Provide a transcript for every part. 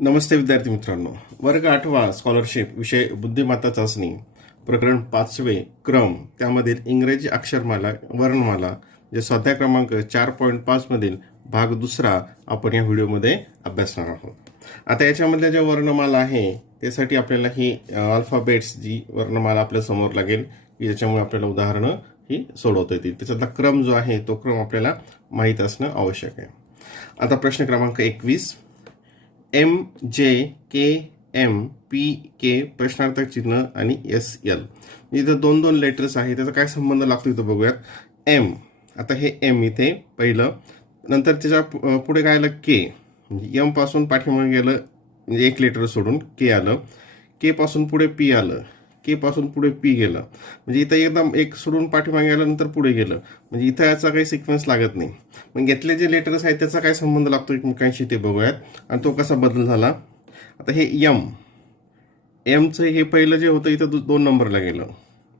नमस्ते विद्यार्थी मित्रांनो. वर्ग आठवा स्कॉलरशिप विषय बुद्धिमत्ता चाचणी. प्रकरण पाचवे क्रम. त्यामधील इंग्रजी अक्षरमाला वर्णमाला जे स्वाध्याय क्रमांक चार पॉईंट पाचमधील भाग दुसरा आपण या व्हिडिओमध्ये अभ्यासणार आहोत. आता याच्यामधल्या ज्या वर्णमाला आहे त्यासाठी आपल्याला ही अल्फाबेट्स जी वर्णमाला आपल्यासमोर लागेल की ज्याच्यामुळे आपल्याला उदाहरणं ही सोडवता येतील. त्याच्यातला क्रम जो आहे तो क्रम आपल्याला माहीत असणं आवश्यक आहे. आता प्रश्न क्रमांक एकवीस. एम जे के एम पी के प्रश्नार्थक चिन्ह आणि एस एल. म्हणजे इथं दोन दोन लेटर्स आहे त्याचा काय संबंध लागतो इथं बघूयात. एम आता हे एम इथे पहिलं. नंतर त्याच्या पुढे काय आलं? के म्हणजे पाठीमागे गेलं. म्हणजे एक लेटर सोडून के आलं. के पासून पुढे पी आलं. के पासून पुढे पी गेलं. म्हणजे इथं एकदम एक सोडून पाठीमागे आल्यानंतर पुढे गेलं. म्हणजे इथं याचा काही सिक्वेन्स लागत नाही. मग घेतले जे लेटर्स आहेत त्याचा काय संबंध लागतो एकमेकांशी ते बघूयात. आणि तो कसा बदल झाला? आता हे यम एमचं हे पहिलं जे होतं इथं दोन नंबरला गेलं.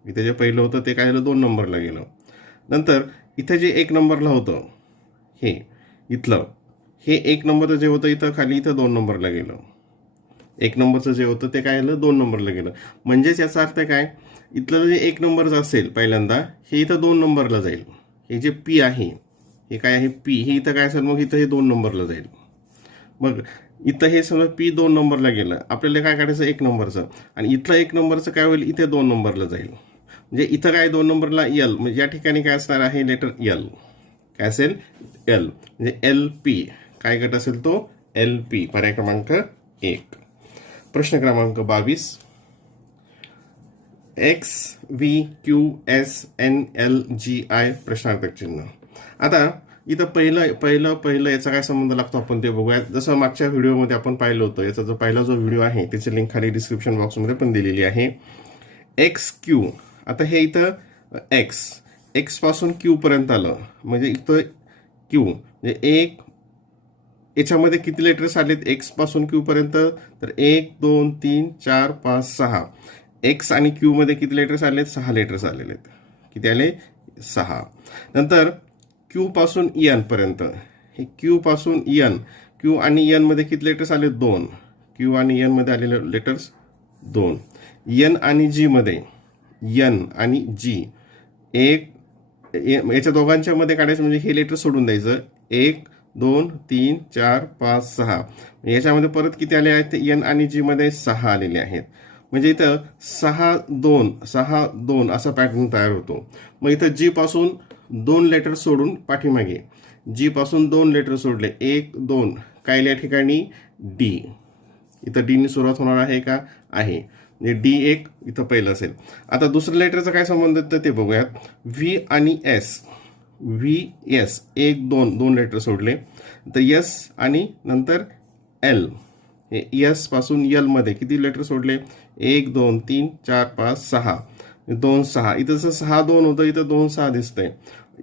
इथं जे पहिलं होतं ते काय झालं? दोन नंबरला गेलं. नंतर इथं जे एक नंबरला होतं हे इथलं हे एक नंबरचं जे होतं इथं खाली इथं दोन नंबरला गेलं. एक नंबरचं जे होतं ते काय झालं दोन नंबरला गेलं. म्हणजेच याचा अर्थ काय? इथलं जे एक नंबरचं असेल पहिल्यांदा हे इथं दोन नंबरला जाईल. हे जे पी आहे हे काय आहे? पी हे इथं काय असेल? मग इथं हे दोन नंबरला जाईल. मग इथं हे समजा पी दोन नंबरला गेलं. आपल्याला काय काढायचं? एक नंबरचं. आणि इथलं एक नंबरचं काय होईल? इथे दोन नंबरला जाईल. म्हणजे इथं काय? दोन नंबरला यल म्हणजे या ठिकाणी काय असणार आहे? लेटर यल काय असेल? एल म्हणजे एल पी काय गट असेल तो? एल पी पर्याय क्रमांक एक. प्रश्न क्रमांक बावीस. X V Q S N L G I प्रश्नार्थक चिन्ह. आता इथं पहिलं पहिलं पहिलं याचा काय संबंध लागतो आपण ते बघूया जसं मागच्या व्हिडिओमध्ये आपण पाहिलं होतं याचा जो पहिला जो व्हिडिओ आहे त्याची लिंक खाली डिस्क्रिप्शन बॉक्समध्ये पण दिलेली आहे. एक्स क्यू आता हे इथं एक्स एक्सपासून क्यूपर्यंत क्यू पर्यंत आलं. म्हणजे इथं क्यू म्हणजे एक याच्यामध्ये किती लेटर्स आलेत? एक्सपासून क्यू पर्यंत. तर एक दोन तीन चार पाच सहा. एक्स आणि क्यूमध्ये किती लेटर्स आलेत? सहा लेटर्स आलेले आहेत. किती आले? सहा. नंतर क्यूपासून यनपर्यंत हे क्यूपासून यन इयन क्यू आणि यनमध्ये किती लेटर्स आले दोन. क्यू आणि यनमध्ये आलेले लेटर्स दोन. यन आणि जीमध्ये यन आणि जी एक याच्या दोघांच्यामध्ये काढायचं म्हणजे हे लेटर सोडून द्यायचं. एक दोन तीन चार पाच सहा. म्हणजे याच्यामध्ये परत किती आले आहेत? एन आणि जीमध्ये सहा आलेले आहेत. म्हणजे इथं सहा दोन सहा दोन असा पॅटर्न तयार होतो. मग इथं जीपासून दोन लेटर सोडून पाठीमागे. जीपासून दोन लेटर सोडले. एक दोन. काय या ठिकाणी? डी इथं डीने सुरुवात होणार आहे का? आहे. म्हणजे डी एक इथं पहिलं असेल. आता दुसऱ्या लेटरचा काय संबंध येतं ते बघूयात. व्ही आणि एस व्ही एस एक दोन दोन लेटर सोडले. तर यस आणि नंतर एल हे यसपासून पासून मध्ये किती लेटर सोडले? एक दोन तीन चार पाच सहा. दोन सहा. इथं जसं सहा दोन होतं इथं दोन सहा दिसतंय.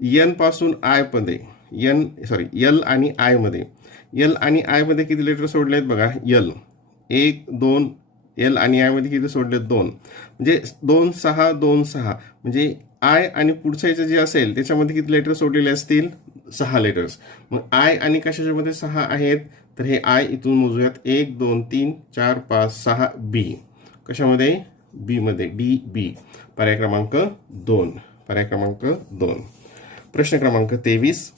यनपासून आयमध्ये यन सॉरी यल आणि आयमध्ये यल आणि आयमध्ये किती लेटर सोडले आहेत बघा? यल एक दोन एल आणि आयमध्ये किती सोडले? दोन. म्हणजे दोन सहा दोन सहा. म्हणजे आय आणि पुढचं याचं जे असेल त्याच्यामध्ये किती लेटर सोडलेले असतील? सहा लेटर्स मग आय आणि कशाच्यामध्ये सहा आहेत? तर हे आय इथून मोजूयात. एक दोन तीन चार पाच सहा बी. कशामध्ये? बीमध्ये. D B. पर्याय क्रमांक दोन. पर्याय क्रमांक दोन. प्रश्न क्रमांक तेवीस.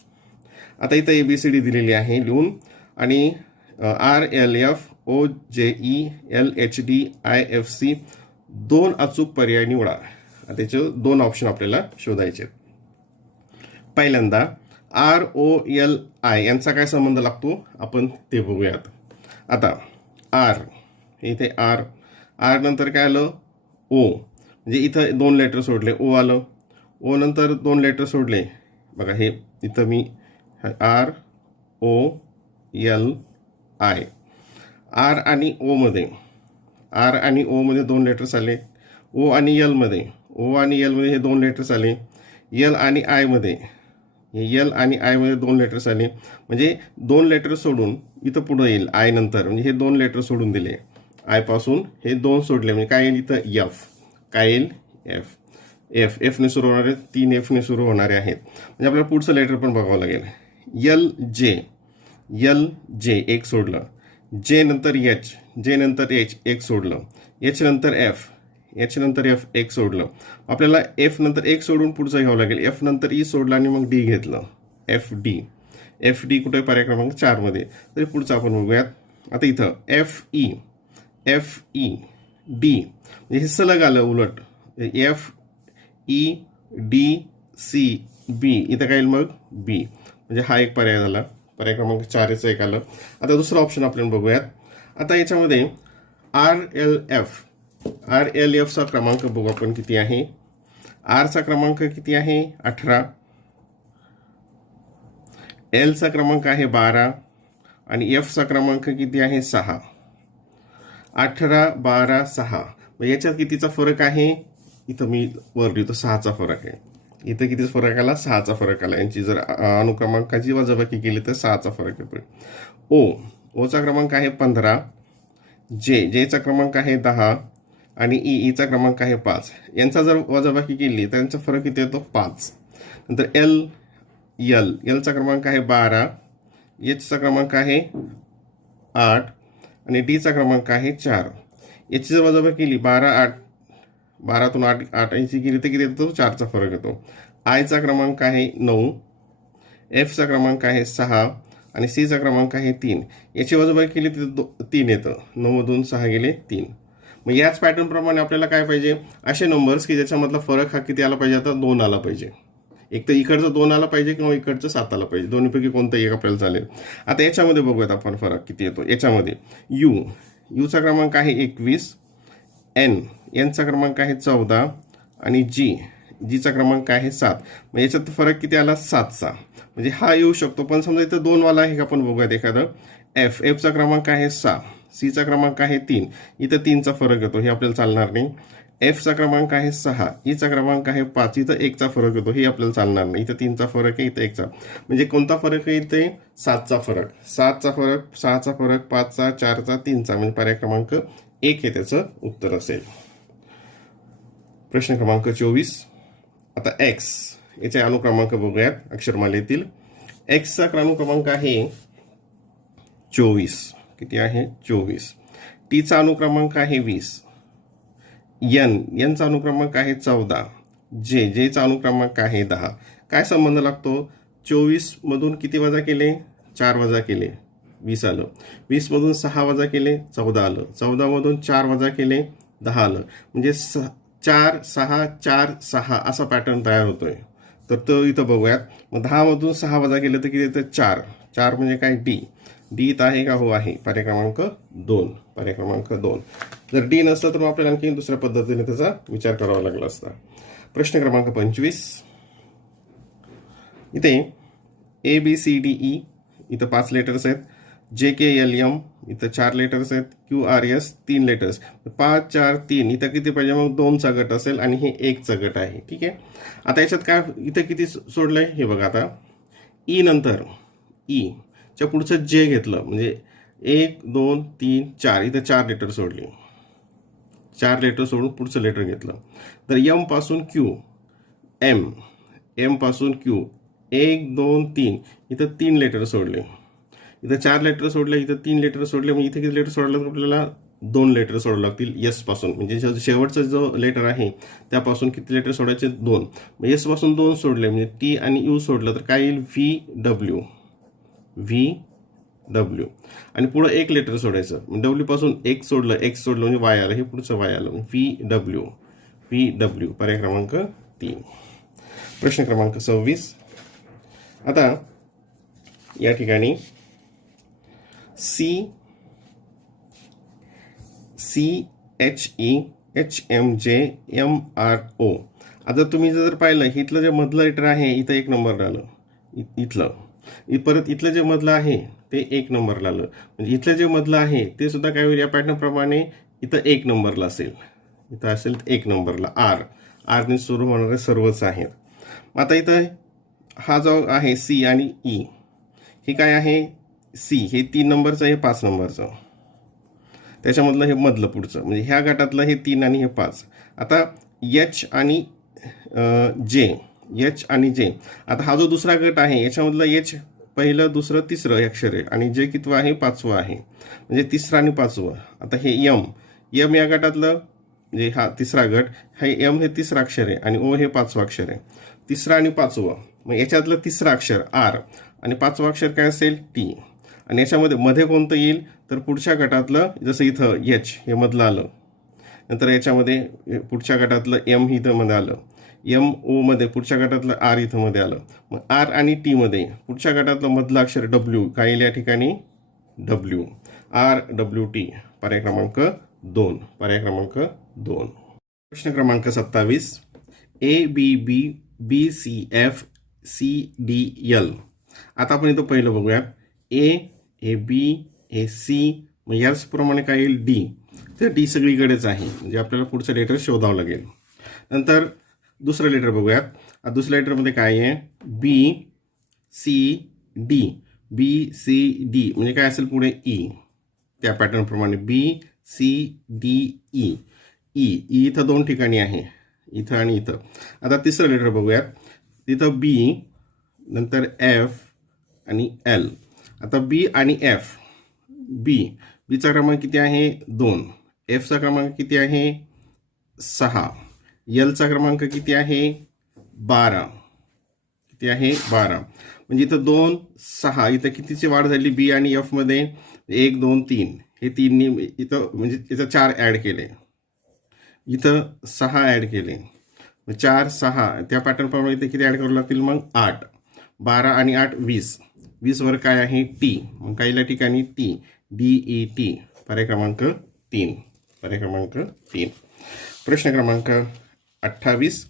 आता इथं ए बी सी डी दिलेली आहे लिहून. आणि R L F O J E L H D I F C दोन अचूक पर्याय निवडा. त्याचे दोन ऑप्शन आपल्याला शोधायचे आहेत. पहिल्यांदा आर ओ एल आय यांचा काय संबंध लागतो? आपण ते बघूयात. आता आर इथे आर आर नंतर काय आलं? ओ म्हणजे इथं दोन लेटर सोडले ओ आलं. ओ नंतर दोन लेटर सोडले. बघा हे इथं मी R O L I R आणि ओमध्ये आर आणि ओमध्ये दोन लेटर्स आले. ओ आणि यलमध्ये ओ आणि यलमध्ये हे दोन लेटर्स आले. यल आणि आयमध्ये हे यल आणि आयमध्ये दोन लेटर्स आले. म्हणजे दोन लेटर सोडून इथं पुढं येईल आय नंतर. म्हणजे हे दोन लेटर सोडून दिले. आयपासून हे दोन सोडले. म्हणजे काय येईल इथं? यफ काय येईल? एफ एफ एफने सुरू होणारे तीन एफने सुरू होणारे आहेत. म्हणजे आपल्याला पुढचं लेटर पण बघावं लागेल. यल जे यल जे एक सोडलं. जे नंतर एच जे नंतर एच एक सोडलं. एच नंतर एफ याच्यानंतर एफ एक सोडलं. आपल्याला एफ नंतर एक सोडून पुढचं घ्यावं लागेल. एफ नंतर ई सोडलं आणि मग डी घेतलं. एफ डी एफ डी कुठे पर्याय क्रमांक चारमध्ये तरी पुढचं आपण बघूयात. आता इथं F E F E D म्हणजे हे सलग आलं उलट. F E D C B इथं काय येईल मग? बी म्हणजे हा एक पर्याय झाला. पर्याय क्रमांक चारचं एक आलं. आता दुसरा ऑप्शन आपण बघूयात. आता याच्यामध्ये R L F R L एफचा क्रमांक बघू आपण किती आहे. आरचा क्रमांक किती आहे? अठरा. एलचा क्रमांक आहे बारा. आणि एफचा क्रमांक किती आहे? सहा. अठरा बारा सहा. मग याच्यात कितीचा फरक आहे? इथं मी वर लिहितो सहाचा फरक आहे. इथं किती फरक आला? सहाचा फरक आला. यांची जर अनुक्रमांकाची वजाबाकी केली तर सहाचा फरक येतो ओ ओचा क्रमांक आहे पंधरा. जे जेचा क्रमांक आहे दहा. आणि e, e ई ईचा क्रमांक आहे पाच. यांचा जर वजाबाकी केली तर यांचा फरक किती येतो पाच. नंतर एल यल एलचा क्रमांक आहे बारा. एचचा क्रमांक आहे आठ. आणि डीचा क्रमांक आहे चार. याची जर वजाबाकी केली बारा आठ बारातून आठ आठ ऐंशी गेली तर किती येतो? चारचा फरक येतो. आयचा क्रमांक आहे नऊ. एफचा क्रमांक आहे सहा. आणि सीचा क्रमांक आहे तीन. याची वजाबाकी केली तर दो तीन येतं. नऊमधून सहा गेले तीन. मग याच पॅटर्नप्रमाणे आपल्याला काय पाहिजे? असे नंबर्स की ज्याच्यामधला फरक हा किती आला पाहिजे? आता दोन आला पाहिजे. एक तर इकडचं दोन आला पाहिजे किंवा इकडचं सात आला पाहिजे. दोन्हीपैकी कोणतं एक आपल्याला चालेल. आता याच्यामध्ये बघूयात आपण फरक किती येतो. याच्यामध्ये यू यूचा क्रमांक आहे एकवीस. एन एनचा क्रमांक आहे चौदा. आणि जी जीचा क्रमांक आहे सात. मग याच्यात फरक किती आला? सातचा. म्हणजे हा येऊ शकतो. पण समजा इथं दोनवाला आहे का आपण बघूयात एखादं. एफ एफचा क्रमांक आहे सहा. सीचा क्रमांक आहे तीन. इथं तीनचा फरक येतो. हे आपल्याला चालणार नाही. एफचा क्रमांक आहे सहा. E ईचा क्रमांक आहे पाच. इथं एकचा फरक येतो. हे आपल्याला चालणार नाही. इथं तीनचा फरक आहे इथं एकचा म्हणजे कोणता फरक आहे इथे? सातचा फरक. सातचा फरक सहाचा फरक पाचचा चारचा तीनचा म्हणजे पर्याय क्रमांक एक हे त्याचं उत्तर असेल. प्रश्न क्रमांक चोवीस. आता एक्स याचे अनुक्रमांक बघूयात. अक्षरमालेतील एक्सचा अनुक्रमांक आहे चोवीस. किती आहे? चोवीस. टीचा अनुक्रमांक आहे वीस. यन यनचा अनुक्रमांक आहे चौदा. जे जेचा अनुक्रमांक आहे दहा. काय संबंध लागतो? चोवीसमधून किती वजा केले? चार वजा केले. वीस आलं. वीसमधून सहा वजा केले? चौदा आलं. चौदामधून चार वजा केले? दहा आलं. म्हणजे स चार सहा चार सहा असा पॅटर्न तयार होतोय. तर तो इथं बघूयात. मग दहामधून सहा वजा केलं तर किती येतं? चार. चार म्हणजे काय? डी. डी इथं आहे का हो आहे? पर्याय क्रमांक दोन. पर्याय क्रमांक दोन. जर डी नसतं तर मग आपल्याला आणखी दुसऱ्या पद्धतीने त्याचा विचार करावा लागला असता. प्रश्न क्रमांक पंचवीस. इथे A B C D E इथं पाच लेटर्स आहेत. जे के एल एम इथं चार लेटर्स आहेत. क्यू आर एस तीन लेटर्स पाच चार तीन इथं किती पाहिजे? मग दोनचा गट असेल आणि हे एकचा गट आहे. ठीक आहे? आता याच्यात काय इथं किती सोडलं आहे हे बघा आता. ई नंतर ई च्या पुढचं जे घेतलं म्हणजे एक दोन तीन चार इथं चार लेटर सोडली. चार लेटर सोडून पुढचं लेटर घेतलं. तर यमपासून क्यू एम एमपासून क्यू एक दोन तीन इथं तीन लेटर सोडले. इथं चार लेटर सोडले इथं तीन लेटर सोडले मग इथे किती लेटर सोडलं तर आपल्याला दोन लेटर सोडावं लागतील यसपासून म्हणजे शेवटचा जो लेटर आहे त्यापासून किती लेटर सोडायचे? दोन. मग पासून दोन सोडले म्हणजे टी आणि यू सोडलं तर काय येईल? व्ही डब्ल्यू व्ही डब्ल्यू आणि पुढं एक लेटर सोडायचं. डब्ल्यूपासून एक सोडलं एक्स सोडलं म्हणजे वाय आलं. हे पुढचं वाय आलं. व्ही डब्ल्यू व्ही डब्ल्यू पर्याय क्रमांक तीन. प्रश्न क्रमांक सव्वीस. आता या ठिकाणी C C H E H M J M R O आता तुम्ही जर पाहिलं इथलं जे मधलं लेटर आहे इथं एक नंबर आलं. इ- इथलं. परत इथलं जे मधलं आहे ते एक नंबरला आलं. म्हणजे इथलं जे मधलं आहे ते सुद्धा काय होईल या पॅटर्नप्रमाणे इथं एक नंबरला असेल. इथं असेल एक नंबरला. आर आरने सुरू होणारे सर्वच आहेत. आता इथं हा जो आहे सी आणि ई हे काय आहे? सी हे तीन नंबरचं हे पाच नंबरचं. त्याच्यामधलं हे मधलं पुढचं. म्हणजे ह्या गटातलं हे तीन आणि हे पाच. आता एच आणि जे एच आणि जे आता हा जो दुसरा गट आहे याच्यामधलं एच पहिलं दुसरं तिसरं हे अक्षर आहे आणि जे कितवं आहे? पाचवं आहे. म्हणजे तिसरं आणि पाचवं. आता हे यम यम या गटातलं म्हणजे हा तिसरा गट हे यम हे तिसरं अक्षर आहे आणि ओ हे पाचवं अक्षर आहे. तिसरं आणि पाचवं. मग याच्यातलं तिसरं अक्षर आर आणि पाचवं अक्षर काय असेल? टी आणि याच्यामध्ये मध्ये कोणतं येईल? तर पुढच्या गटातलं जसं इथं एच हे मधलं आलं. नंतर याच्यामध्ये पुढच्या गटातलं एम इथं मध्ये आलं. एम ओमध्ये पुढच्या गटातलं आर इथं मध्ये आलं. मग आर आणि टीमध्ये पुढच्या गटातलं मधलं अक्षर डब्ल्यू काय येईल या ठिकाणी डब्ल्यू आर डब्ल्यू टी पर्याय क्रमांक दोन पर्याय क्रमांक दोन. प्रश्न क्रमांक सत्तावीस A B B B C F C D L आता आपण इथं पहिलं बघूयात. ए ए बी ए सी मग याचप्रमाणे काय येईल? डी तर डी सगळीकडेच आहे. म्हणजे आपल्याला पुढचं लेटर शोधावं लागेल. नंतर दुसरं लेटर बघूयात. दुसऱ्या लेटरमध्ये काय आहे? B C D B C D म्हणजे काय असेल पुढे? ई त्या पॅटर्नप्रमाणे B C D E E E इथं दोन ठिकाणी आहे. इथं आणि इथं. आता तिसरं लेटर बघूयात. तिथं बी नंतर एफ आणि एल आता बी आणि एफ बी बीचा क्रमांक किती आहे? दोन. एफचा क्रमांक किती आहे? सहा. यलचा क्रमांक किती आहे? बारा. किती आहे? बारा. म्हणजे इथं दोन सहा. इथं कितीची वाढ झाली? बी आणि एफमध्ये एक दोन तीन. हे तीननी इथं म्हणजे इथं चार ॲड केले. इथं सहा ॲड केले. चार सहा. त्या पॅटर्नप्रमाणे इथे किती ॲड करावं लागतील? मग आठ. बारा आणि आठ वीस. वीसवर काय आहे? टी मग काहीला ठिकाणी टी डी ई टी पर्याय क्रमांक तीन. पर्याय क्रमांक तीन. प्रश्न क्रमांक अठ्ठावीस.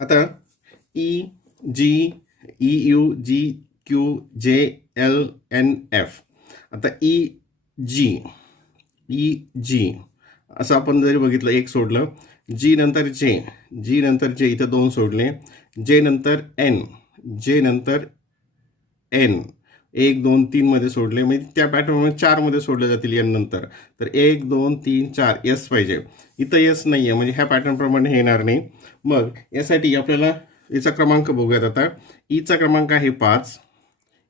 आता E G E U G Q J L N F आता ई जी ई जी असं आपण जरी बघितलं एक सोडलं. जी नंतर जे जी नंतर जे इथं दोन सोडले. जे नंतर एन जे नंतर एन एक दोन तीनमध्ये सोडले. म्हणजे त्या पॅटर्नमध्ये चारमध्ये सोडले जातील एन नंतर. तर एक दोन तीन चार. एस पाहिजे. इथं येस नाही आहे म्हणजे ह्या पॅटर्नप्रमाणे हे येणार नाही. मग यासाठी आपल्याला याचा क्रमांक बघूयात आता. E ईचा क्रमांक आहे पाच.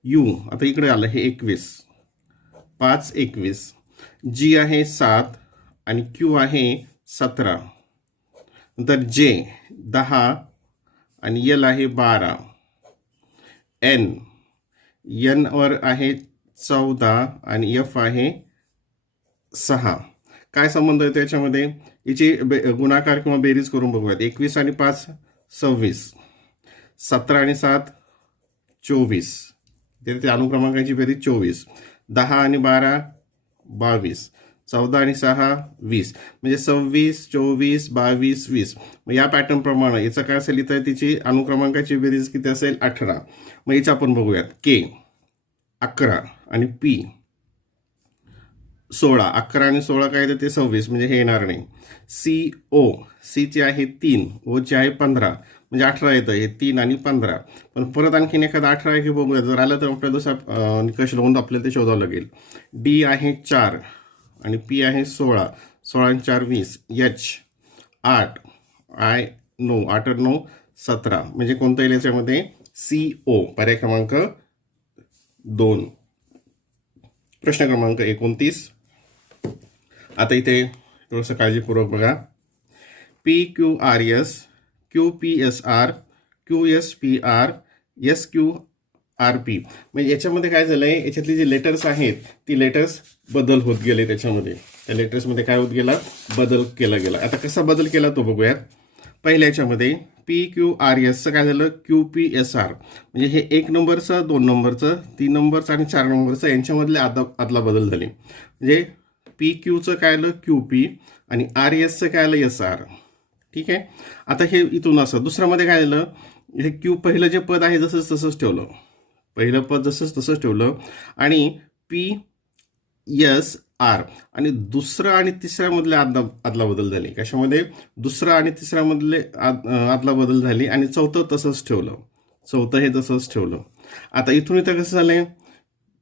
यू आता इकडे आलं हे एकवीस. पाच एकवीस. जी आहे सात आणि क्यू आहे सतरा. नंतर जे दहा आणि यल आहे बारा. एन यनवर आहे चौदा आणि एफ आहे सहा. काय संबंध आहे त्याच्यामध्ये? याची बे गुणाकार किंवा बेरीज करून बघूयात. एकवीस आणि पाच सव्वीस. सतरा आणि सात चोवीस. ते ते अनुक्रमांकाची बेरीज चोवीस. दहा आणि बारा बावीस. चौदा आणि सहा वीस. म्हणजे सव्वीस चोवीस बावीस वीस. मग या पॅटर्नप्रमाणे याचं काय असेल? इथं तिची अनुक्रमांकाची बेरीज किती असेल? अठरा. मग याचं आपण बघूयात. के अकरा आणि पी. सोळा अकरा आणि सोळा काय तर ते सव्वीस म्हणजे हे येणार नाही. सी ओ सीचे आहे तीन ओचे आहे पंधरा म्हणजे अठरा येतं. हे तीन आणि पंधरा. पण परत आणखीन एखादा अठरा आहे की बघूया. जर आलं तर आपल्या दुसरा निकष लावून आपल्याला ते शोधावं लागेल. डी आहे चार आणि पी आहे सोळा. सोळा आणि चार वीस. एच आठ आय नऊ. आठ नऊ सतरा. म्हणजे कोणतं येईल याच्यामध्ये? C O. पर्याय क्रमांक दोन. प्रश्न क्रमांक एकोणतीस. आता इथे थोडंसं काळजीपूर्वक बघा. P Q R S Q P S R Q S P R S Q R P म्हणजे याच्यामध्ये काय झालं आहे याच्यातली जी लेटर्स आहेत ती लेटर्स बदल होत गेले त्याच्यामध्ये. त्या लेटर्समध्ये काय होत गेला? बदल केला गेला. आता कसा बदल केला तो बघूयात. पहिल्या याच्यामध्ये पी क्यू आर एसचं काय झालं? क्यू पी एस आर म्हणजे हे एक नंबरचं दोन नंबरचं तीन नंबरचं आणि चार नंबरचं यांच्यामधले आदा आदला बदल झाले. म्हणजे पी क्यूचं काय आलं? क्यू पी आणि आर एसचं काय आलं? एस आर ठीक आहे? आता हे इथून असं. दुसऱ्यामध्ये काय झालं हे क्यू पहिलं जे पद आहे जसंच तसंच ठेवलं. पहिलं पद जसंच तसंच ठेवलं. आणि पी एस आर आणि दुसरं आणि तिसऱ्यामधले आदला आदला बदल झाले. कशामध्ये? दुसरं आणि तिसऱ्यामधले आद आदला बदल झाली आणि चौथं तसंच ठेवलं. चौथं हे तसंच ठेवलं. आता इथून इथं कसं झालं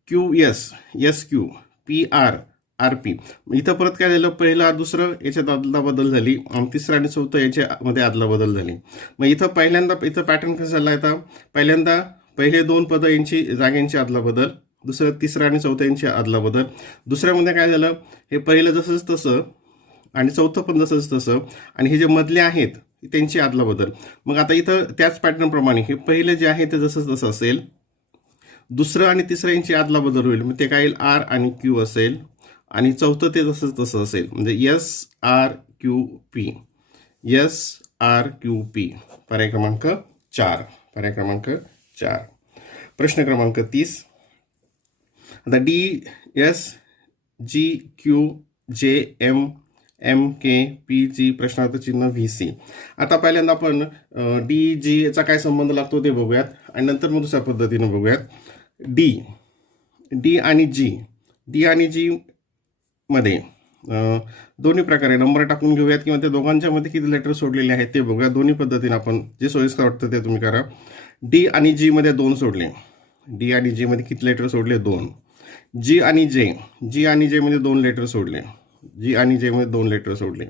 Q S S Q P R R P इथं परत काय झालं? पहिलं दुसरं याच्यात आदला बदल झाली तिसरं आणि चौथं याच्यामध्ये आदला बदल झाली. मग इथं पहिल्यांदा इथं पॅटर्न कसं झाला आता? पहिल्यांदा पहिले दोन पदं यांची जागेंची अदलाबदल दुसरं तिसरं आणि चौथं यांची आदला बदल दुसऱ्यामध्ये काय झालं? हे पहिलं जसंच तसं आणि चौथं पण जसंच तसं. आणि हे जे मधले आहेत त्यांची आदला बदल मग आता इथं त्याच पॅटर्नप्रमाणे हे पहिलं जे आहे ते जसंच तसं असेल. दुसरं आणि तिसऱ्यांची यांची अदलाबदल होईल. मग ते काय येईल? आर आणि क्यू असेल. आणि चौथं ते तसंच तसं असेल म्हणजे S R Q P S R Q P पर्याय क्रमांक चार. पर्याय क्रमांक चार. प्रश्न क्रमांक तीस. आता D S G Q J M M K P G प्रश्नार्थ चिन्ह व्ही सी आता पहिल्यांदा आपण डी जीचा काय संबंध लागतो ते बघूयात. आणि नंतर मग दुसऱ्या पद्धतीनं बघूयात. डी डी आणि जी डी आणि जी मध्ये. दोन्ही प्रकारे नंबर टाकून घेऊयात किंवा त्या दोघांच्या मध्ये किती लेटर सोडलेले आहेत ते बघूया. दोन्ही पद्धतीने आपण जे सोयीस्कर वाटतं ते तुम्ही करा. डी आणि जी मध्ये दोन सोडले. डी आणि जी मध्ये किती लेटर सोडले? दोन. जी आणि जे जी आणि जे मध्ये दोन लेटर सोडले. जी आणि जे मध्ये दोन लेटर सोडले.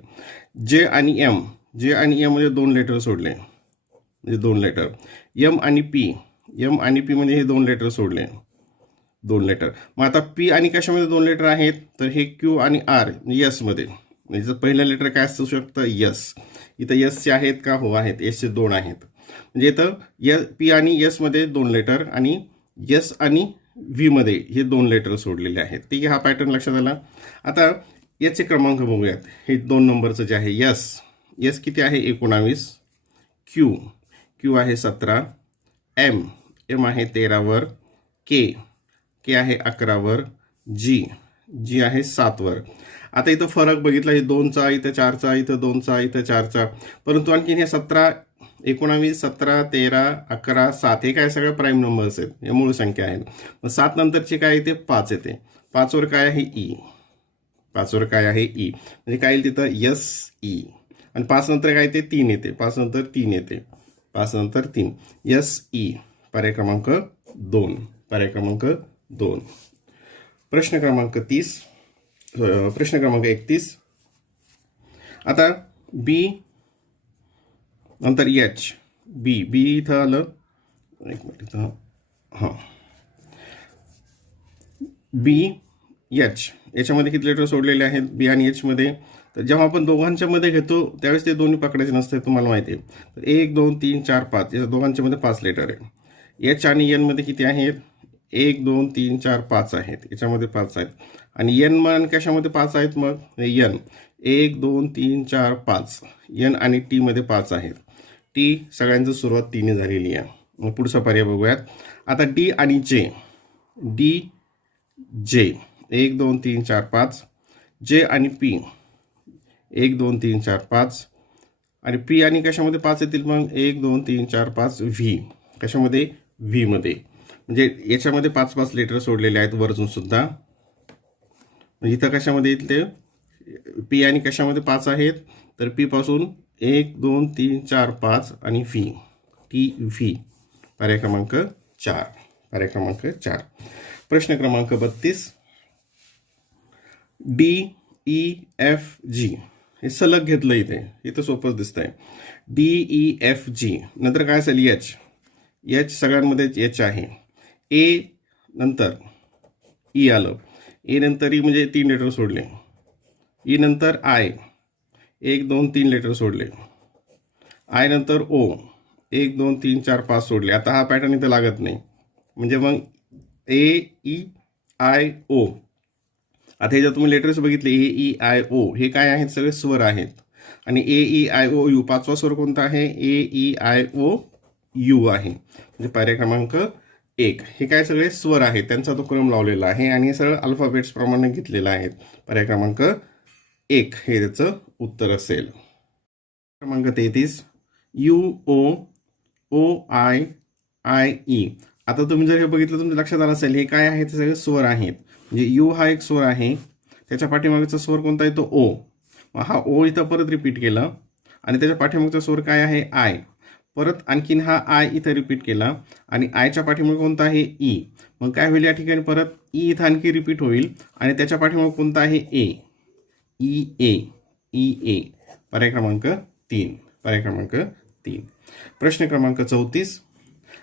जे आणि एम जे आणि एममध्ये दोन लेटर सोडले. म्हणजे दोन लेटर एम आणि पी एम आणि पीमध्ये हे दोन लेटर सोडले. दोन लेटर मग आता पी आणि कशामध्ये दोन लेटर आहेत? तर हे क्यू आणि आर यसमध्ये म्हणजे जर पहिलं लेटर काय असू शकतं? यस इथं यसचे आहेत का? हो आहेत. एसचे दोन आहेत. म्हणजे इथं य पी आणि यसमध्ये दोन लेटर आणि यस आणि व्हीमध्ये हे दोन लेटर सोडलेले आहेत. ठीक आहे हा पॅटर्न लक्षात आला. आता याचे क्रमांक बघूयात. हे दोन नंबरचं जे आहे यस यस किती आहे? एकोणावीस. क्यू क्यू आहे सतरा. एम एम आहे तेरावर. के के आहे अकरावर. जी जी आहे सातवर. आता इथं फरक बघितला हे दोनचा इथं चारचा इथं दोनचा इथं चारचा. परंतु आणखीन हे सतरा एकोणावीस सतरा तेरा अकरा सात हे काय सगळ्या प्राईम नंबर्स आहेत. या मूळ संख्या आहेत. मग सात नंतरची काय येते? पाच येते. पाचवर काय आहे? ई. पाचवर काय आहे? ई. म्हणजे काय येईल तिथं? S E. आणि पाच नंतर काय येते? तीन येते. पाच नंतर तीन येते. पाच नंतर तीन. S E. पर्याय क्रमांक दोन. पर्याय क्रमांक दोन. प्रश्न क्रमांक तीस प्रश्न क्रमांक एकतीस. आता बी नंतर एच बी बी इथं आलं. एक मिनिट इथं. हां. बी एच याच्यामध्ये किती लेटर सोडलेले आहेत? बी आणि एचमध्ये तर जेव्हा आपण दोघांच्या मध्ये घेतो त्यावेळेस ते दोन्ही पकडायचे नसते तुम्हाला माहिती आहे. तर एक दोन तीन चार पाच. या दोघांच्यामध्ये पाच लेटर आहे. एच आणि एनमध्ये किती आहेत? एक दोन तीन चार पाच आहेत. याच्यामध्ये पाच आहेत. आणि यन मन कशामध्ये पाच आहेत मग? यन एक दोन तीन चार पाच. यन आणि टीमध्ये पाच आहेत. टी सगळ्यांचं सुरुवात तीने झालेली आहे. मग पुढचा पर्याय बघूयात. आता डी आणि जे डी जे एक दोन तीन चार पाच. जे आणि पी एक दोन तीन चार पाच. आणि पी आणि कशामध्ये पाच येतील मग? एक दोन तीन चार पाच. व्ही कशामध्ये? व्हीमध्ये म्हणजे याच्यामध्ये पाच पाच लिटर सोडलेले आहेत वरतून सुद्धा. म्हणजे इथं कशामध्ये इथले? ते पी आणि कशामध्ये पाच आहेत? तर पी पासून एक दोन तीन चार पाच आणि व्ही टी व्ही पर्याय क्रमांक चार. पर्याय क्रमांक चार. प्रश्न क्रमांक बत्तीस. डी ई एफ जी हे सलग घेतलं इथे. इथं सोपंच दिसतंय. डी ई एफ जी नंतर काय असेल? एच एच सगळ्यांमध्ये एच आहे. ए नंतर ई आलं. ए नंतर ई म्हणजे तीन लेटर सोडले. ई नंतर आय. एक दोन तीन लेटर सोडले. आय नंतर ओ. एक दोन तीन चार पाच सोडले. आता हा पॅटर्न इथं लागत नाही. म्हणजे मग ए ई आय ओ. आता हे जर तुम्ही लेटर्स बघितले ए ई आय ओ हे काय आहेत? सगळे स्वर आहेत. आणि A E I O U पाचवा स्वर कोणता आहे? A E I O U आहे. म्हणजे पर्याय क्रमांक एक. हे काय सगळे स्वर आहेत. त्यांचा तो क्रम लावलेला आहे आणि हे सगळं अल्फाबेट्स प्रमाणे घेतलेलं आहे. पर्याय क्रमांक एक. हे त्याचं उत्तर असेल. क्रमांक तेहतीस. U O O I I E. आता तुम्ही जर हे बघितलं तुमच्या लक्षात आलं असेल हे काय आहे? ते सगळे स्वर आहेत. म्हणजे यू हा एक स्वर आहे. त्याच्या पाठीमागचा स्वर कोणता आहे? तो ओ. मग हा ओ इथं परत रिपीट केलं. आणि त्याच्या पाठीमागचा स्वर काय आहे? आय. परत आणखीन हा आय इथं रिपीट केला. आणि आयच्या पाठीमुळे कोणता आहे e. ई मग काय होईल या ठिकाणी परत ई इथं आणखी रिपीट होईल. आणि त्याच्या पाठीमुळे कोणता आहे A E A E A पर्याय क्रमांक तीन. पर्याय क्रमांक तीन. प्रश्न क्रमांक चौतीस.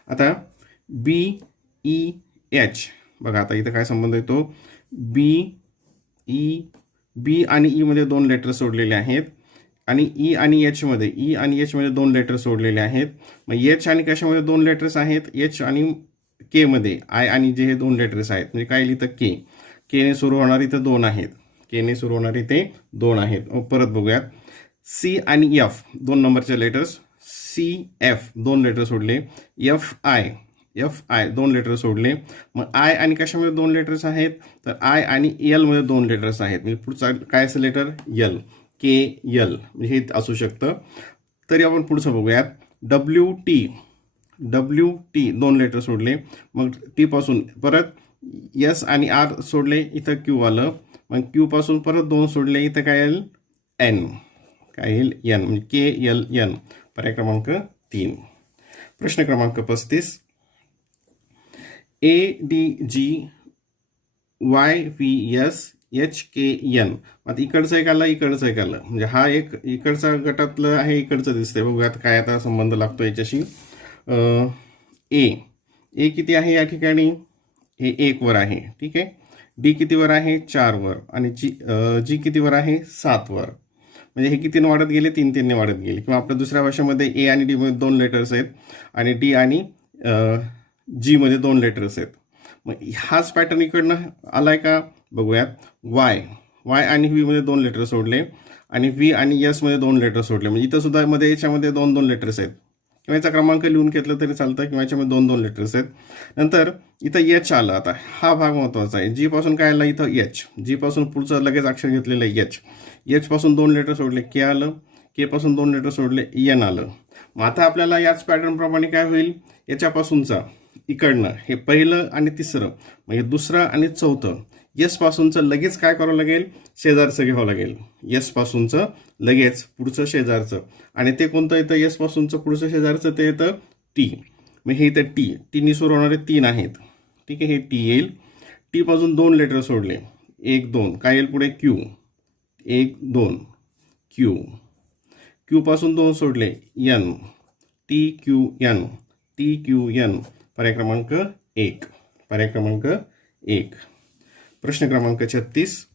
आता बी ई एच बघा आता इथं काय संबंध येतो? बी ई बी आणि ईमध्ये दोन लेटर सोडलेले आहेत. आणि ई आणि एचमध्ये ई e आणि एचमध्ये दोन लेटर सोडलेले आहेत. मग एच आणि कशामध्ये दोन लेटर्स आहेत? एच आणि केमध्ये आय आणि जे हे दोन लेटर्स आहेत. म्हणजे काय लिहितं? के केने सुरू होणार इथं दोन आहेत. केने सुरू होणार इथे दोन आहेत. परत बघूयात. सी आणि एफ दोन नंबरचे लेटर्स सी एफ दोन लेटर सोडले एफ आय एफ आय दोन लेटर सोडले मग आय आणि कशामध्ये दोन लेटर्स आहेत? तर आय आणि एलमध्ये दोन लेटर्स आहेत. म्हणजे पुढचा काय असेल लेटर यल के यल म्हणजे हे असू शकतं. तरी आपण पुढचं बघूयात. डब्ल्यू टी डब्ल्यू टी दोन लेटर सोडले. मग टीपासून परत एस आणि आर सोडले इथं क्यू आलं. मग क्यूपासून परत दोन सोडले इथं काय येईल? एन काय येईल? एन म्हणजे के एल एन पर्याय क्रमांक तीन. प्रश्न क्रमांक पस्तीस. A D G Y V S H K N आता इकडचं एक आलं इकडचं एक आलं. म्हणजे हा एक इकडचा गटातलं आहे इकडचं दिसतंय. बघूयात काय आता संबंध लागतो याच्याशी. ए ए किती आहे या ठिकाणी? हे एकवर आहे. ठीक आहे? डी कितीवर आहे? चार वर. आणि जी जी कितीवर आहे? सात वर. म्हणजे हे कितीने वाढत गेले? तीन तीनने वाढत गेले. किंवा आपल्या दुसऱ्या भाषेमध्ये ए आणि डीमध्ये दोन लेटर्स आहेत. आणि डी आणि जीमध्ये दोन लेटर्स आहेत. मग हाच पॅटर्न इकडनं आला आहे का? बघूयात. वाय वाय आणि व्ही मध्ये दोन लेटर सोडले आणि व्ही आणि एसमध्ये दोन लेटर सोडले. म्हणजे इथं सुद्धा मध्ये याच्यामध्ये दोन दोन लेटर्स आहेत. किंवा याचा क्रमांक लिहून घेतलं तरी चालतं किंवा याच्यामध्ये दोन दोन लेटर्स आहेत. नंतर इथं एच आलं. आता हा भाग महत्त्वाचा आहे. जी पासून काय आलं? इथं एच जी पासून पुढचं लगेच अक्षर घेतलेलं आहे एच एच पासून दोन लेटर सोडले. के आलं. के पासून दोन लेटर सोडले. एन आलं. मग आता आपल्याला याच पॅटर्नप्रमाणे काय होईल? याच्यापासूनचा इकडनं हे पहिलं आणि तिसरं. म्हणजे दुसरं आणि चौथं. यस पासूनचं लगेच काय करावं लागेल? शेजारचं घ्यावं लागेल. यस पासूनचं लगेच पुढचं शेजारचं. आणि ते कोणतं येतं? यस पासूनचं पुढचं शेजारचं ते येतं टी मग हे इथं टी टीनी सुरू होणारे तीन आहेत. ठीक आहे हे टी येईल. टीपासून दोन लेटर सोडले. एक दोन. काय येईल पुढे? क्यू एक दोन. क्यू क्यूपासून दोन सोडले. N T Q N T Q N पर्याय क्रमांक एक. पर्याय क्रमांक एक. प्रश्न क्रमांक छत्तीस.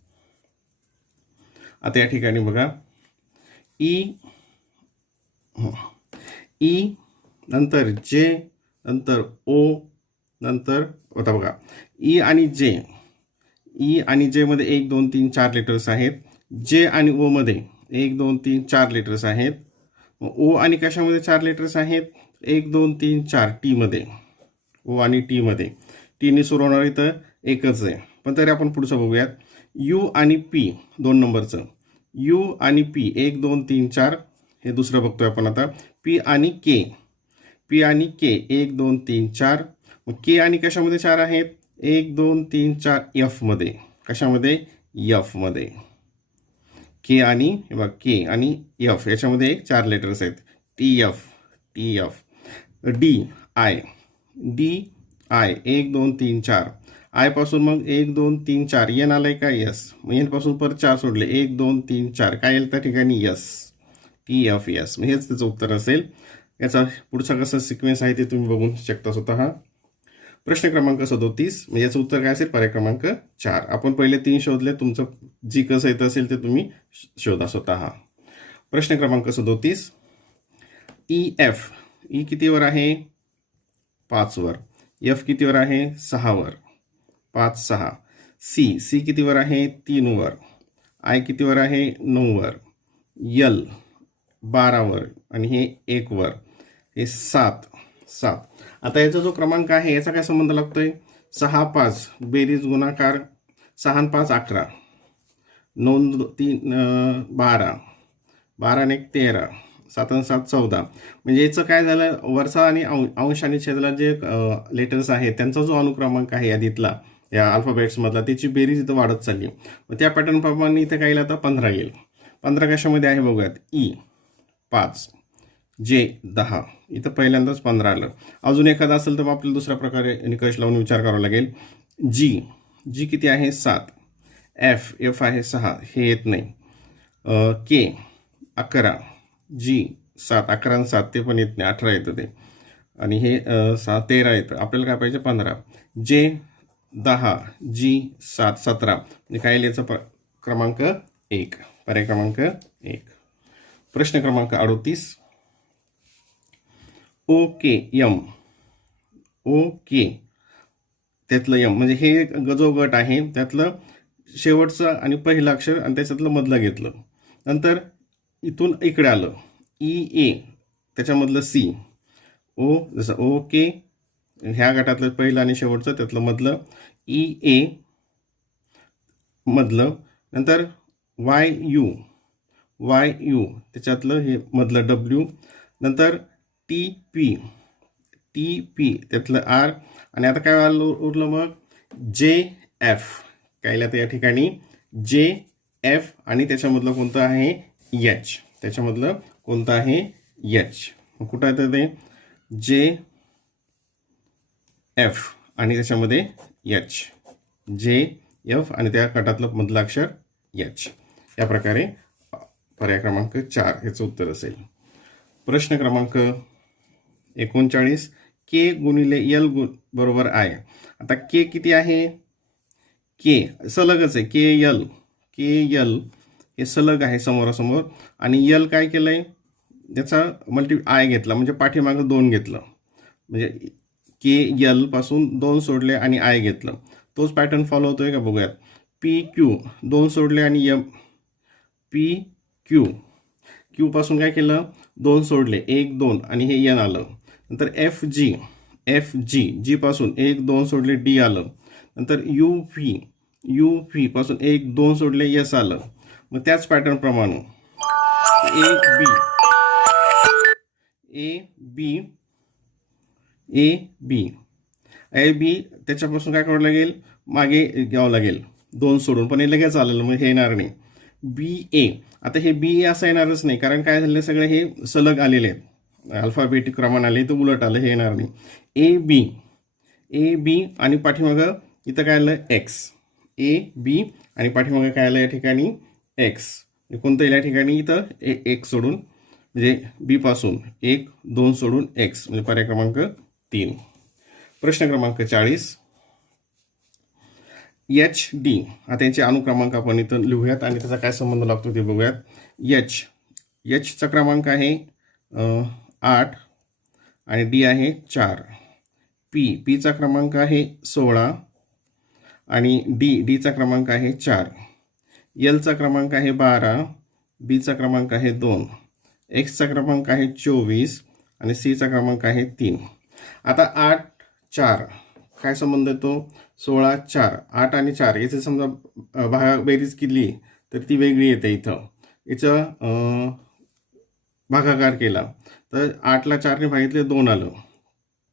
आता या ठिकाणी बघा. ई ई नंतर जे नंतर ओ नंतर आता बघा. ई आणि जे. ई आणि जेमध्ये एक दोन तीन चार लेटर्स आहेत. जे आणि ओमध्ये एक दोन तीन चार लेटर्स आहेत. ओ आणि कशामध्ये चार लेटर्स आहेत? एक दोन तीन चार टीमध्ये ओ आणि टीमध्ये टीने सुरू होणार इथं एकच आहे. पण तरी आपण पुढचं बघूयात. यू आणि पी दोन नंबरचं. यू आणि पी एक दोन तीन चार. हे दुसरं बघतोय आपण आता. पी आणि के पी आणि के एक दोन तीन चार. मग के आणि कशामध्ये चार आहेत? एक दोन तीन चार एफमध्ये कशामध्ये? एफमध्ये के आणि हे बघ के आणि एफ याच्यामध्ये चार लेटर्स आहेत. T F T F D I D I एक दोन तीन चार. आयपासून मग एक दोन तीन चार. एन आहे का? यस मग एनपासून परत चार सोडले. एक दोन तीन चार. काय येईल त्या ठिकाणी? यस टी एफ यस मग हेच त्याचं उत्तर असेल. याचा पुढचा कसा सिक्वेन्स आहे ते तुम्ही बघून शकता स्वतः. प्रश्न क्रमांक सदोतीस. म्हणजे याचं उत्तर काय असेल? पर्याय क्रमांक चार. आपण पहिले तीन शोधले. तुमचं जी कसं येत असेल ते तुम्ही शोधा स्वतः. प्रश्न क्रमांक सदोतीस. ई एफ ई कितीवर आहे? पाचवर. एफ कितीवर आहे? सहावर. पाच सहा. सी सी कितीवर आहे? तीनवर. आय कितीवर आहे? नऊवर. यल बारावर आणि हे एकवर. हे सात. सात. आता याचा जो क्रमांक आहे याचा काय संबंध लागतो आहे सहा पाच. बेरीज गुणाकार सहा आणि पाच अकरा. नोंद तीन बारा. बारा आणि एक तेरा. सात आणि सात चौदा. म्हणजे याचं काय झालं? वरचा आणि अंश अंश आणि छेदला जे लेटर्स आहेत त्यांचा जो अनुक्रमांक आहे यादीतला या अल्फाबेट्समधला त्याची बेरीज इथं वाढत चालली मग त्या पॅटर्नप्रमाणे इथं काय येईल आता? पंधरा येईल. पंधरा कशामध्ये आहे बघूयात? ई पाच जे दहा. इथं पहिल्यांदाच पंधरा आलं. अजून एखादा असेल तर मग आपल्याला दुसऱ्या प्रकारे निकष लावून विचार करावा लागेल. जी जी किती आहे? सात. एफ एफ आहे सहा. हे येत नाही. के अकरा. जी सात. अकरा आणि सात ते पण येत नाही. अठरा येतं ते. आणि हे सहा तेरा येतं. आपल्याला काय पाहिजे? पंधरा. जे दहा जी सात सतरा. म्हणजे काय येईल याचा प क्रमांक एक. पर्याय क्रमांक एक. प्रश्न क्रमांक अडोतीस. O K M. O K. त्यातलं यम. म्हणजे हे एक गजोगट गट आहे. त्यातलं शेवटचं आणि पहिलं अक्षर आणि त्याच्यातलं मधलं घेतलं. नंतर इथून इकडे आलं. E A. त्याच्यामधलं सी. ओ जसं ओ के ह्या गटातलं पहिलं आणि शेवटचं त्यातलं मधलं ई ए मधलं नंतर वाय यू वाय यू त्याच्यातलं हे मधलं डब्ल्यू नंतर टी पी टी पी त्यातलं आर आणि आता काय आलं उरलं मग? जे एफ कायला तर या ठिकाणी? जे एफ आणि त्याच्यामधलं कोणतं आहे? एच त्याच्यामधलं कोणतं आहे? एच कुठं येतं ते? जे एफ आणि त्याच्यामध्ये एच जे एफ आणि त्या गटातलं मधलं अक्षर एच या प्रकारे पर्याय क्रमांक चार याचं उत्तर असेल. प्रश्न क्रमांक एकोणचाळीस. के गुणिले यल गु बरोबर आय आता के किती आहे? के सलगच आहे. के यल के यल हे सलग आहे समोरासमोर. आणि यल काय केलं आहे त्याचा मल्टी आय घेतला. म्हणजे पाठीमागं दोन घेतलं. म्हणजे के यलपासून दोन सोडले आणि आय घेतलं. तोच पॅटर्न फॉलो होतो आहे का बघूयात. पी क्यू दोन सोडले आणि यम पी क्यू क्यू पासून काय केलं? दोन सोडले. एक दोन आणि हे यन आलं. नंतर एफ जी एफ जी जी पासून एक दोन सोडले डी आलं. नंतर यू व्ही यू व्हीपासून एक दोन सोडले यस आलं. मग त्याच पॅटर्नप्रमाणे A B A B A B. A B त्याच्यापासून काय करावं लागेल? मागे घ्यावं लागेल. दोन सोडून. पण हे लगेच आलेलं मग हे येणार नाही. बी ए आता हे बी ए असं येणारच नाही. कारण काय झालं सगळे हे सलग आलेले आहेत. अल्फाबेटिक क्रमाने आले तर उलट आलं हे येणार नाही. ए बी ए बी आणि पाठीमागं इथं काय आलं? एक्स ए बी आणि पाठीमागं काय आलं या ठिकाणी? एक्स म्हणजे कोणतं या ठिकाणी? इथं ए एक सोडून म्हणजे बीपासून एक दोन सोडून एक्स म्हणजे पर्याय क्रमांक तीन. प्रश्न क्रमांक चाळीस. एच डी आता यांचे अनुक्रमांक आपण इथं लिहूयात आणि त्याचा काय संबंध लागतो ते बघूयात. एच एचचा क्रमांक आहे आठ आणि डी आहे चार. पी पीचा क्रमांक आहे सोळा आणि डी डीचा क्रमांक आहे चार. एलचा क्रमांक आहे बारा बीचा क्रमांक आहे दोन. एक्सचा क्रमांक आहे चोवीस आणि सीचा क्रमांक आहे तीन. आता आठ चार. काय संबंध येतो सोळा चार. आठ आणि चार. याचं समजा भागाबेरीज भागा बेरीज केली तर ती वेगळी येते इथं. याचं भागाकार केला. तर आठला चारने भागितलं दोन आलं.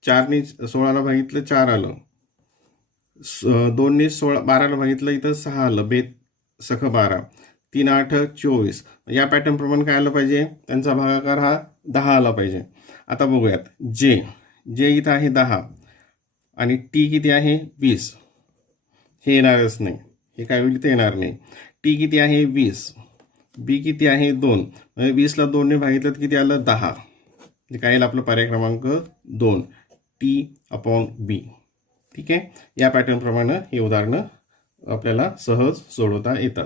चारने सोळाला भागितलं चार आलं. स- दोनने सोळा बाराला भागितलं इथं सहा आलं. बेत सख बारा. तीन आठ चोवीस. या पॅटर्नप्रमाणे काय आलं पाहिजे? त्यांचा भागाकार हा दहा आला पाहिजे. आता बघूयात. जे. जे इथं आहे दहा आणि टी किती आहे? वीस. हे येणारच नाही. हे काय होईल? ते येणार नाही. टी किती आहे? वीस. बी किती आहे? दोन. म्हणजे वीसला दोनने भागितलं तर किती आलं? दहा. म्हणजे काय येईल आपलं पर्याय क्रमांक दोन. T upon B. ठीक आहे? या पॅटर्नप्रमाणे ही उदाहरणं आपल्याला सहज सोडवता येतात.